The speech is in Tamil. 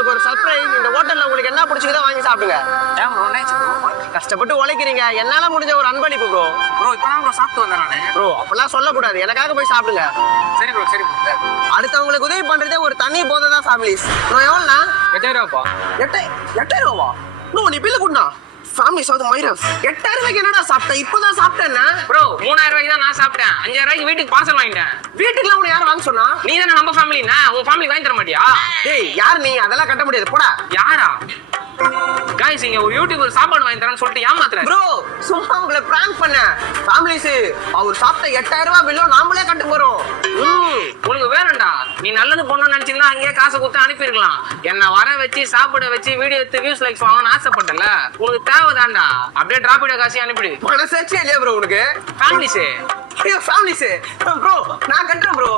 உங்களுக்கு ஒரு சர்ப்ரைஸ். இந்த ஹோட்டல்ல உங்களுக்கு என்ன பிடிச்சிருக்கோ வாங்கி சாப்பிடுங்க. ஏன் ப்ரோ என்னாச்சு ப்ரோ? கஷ்டப்பட்டு உழைக்கிறீங்க, என்னால முடிஞ்ச ஒரு அன்பளிப்பு ப்ரோ. ப்ரோ இப்பதான் ப்ரோ சாப்பிட்டு வந்தேன் நானு. ப்ரோ அப்பெல்லாம் சொல்லக்கூடாது, எனக்காக போய் சாப்பிடுங்க. சரி ப்ரோ சரி ப்ரோ. அடுத்தவங்களுக்கு உதவி பண்றதே ஒரு தனி போதை தான் ஃபேமிலிஸ். நான் எவ்வளோண்ணா? 8000 ரூபாப்பா. 8000 ரூபாவா? ப்ரோ நீ பில்லு கொடுண்ணா. ஃபேமிலிஸ் வந்து மைரஸ் 8000 ரூபாய்க்கு என்னடா சாப்பிட்டேன்? இப்போதான் சாப்பிட்டேன்னா ப்ரோ 3000 ரூபாய்க்கு தான் நான் சாப்பிட்டேன். 5000 ரூபாய்க்கு வீட்டுக்கு பார்சல் வாங்கிட்டேன். வீட்டுக்குலாம் உன்னை யாரும் வாங்க சொன்னா? நீ தானே நம்ம ஃபேமிலினா, உன் ஃபேமிலி வாங்கி தர மாட்டியா? டேய் யார் நீ? அதெல்லாம் கட்ட முடியாது, போடா. யாரா? गाइस இங்க ஒரு யூடியூபர் சாப்பாடு வாங்கி தரேன்னு சொல்லிட்டு ஏமாத்துறாரு. ப்ரோ சும்மா உங்களை பிராங்க் பண்ண. ஃபேமிலிஸ் அவர் சாப்பிட்ட 8000 ரூபாய் பில்லோ நாமளே கட்ட போறோம். உனக்கு வேறண்டா, நீ நல்லது பண்ணணும்னு நினைச்சீங்கன்னா அங்கேயே காசை கொடுத்து அனுப்பியிருக்கலாம். என்ன வர வச்சு சாப்பிட வச்சு வீடியோ எடுத்து வியூஸ் லைக்ஸ் வாங்கணும்னு ஆசைப்பட்டல, உனக்கு தேவைதான்டா. அப்படியே டிராபிடோ காசு அனுப்பிடு. மனசாட்சியே இல்லையா ப்ரோ உனக்கு? ஃபேமிலிஸ் ஃபேமிலிஸ் ப்ரோ நான் கட்டுறேன் ப்ரோ.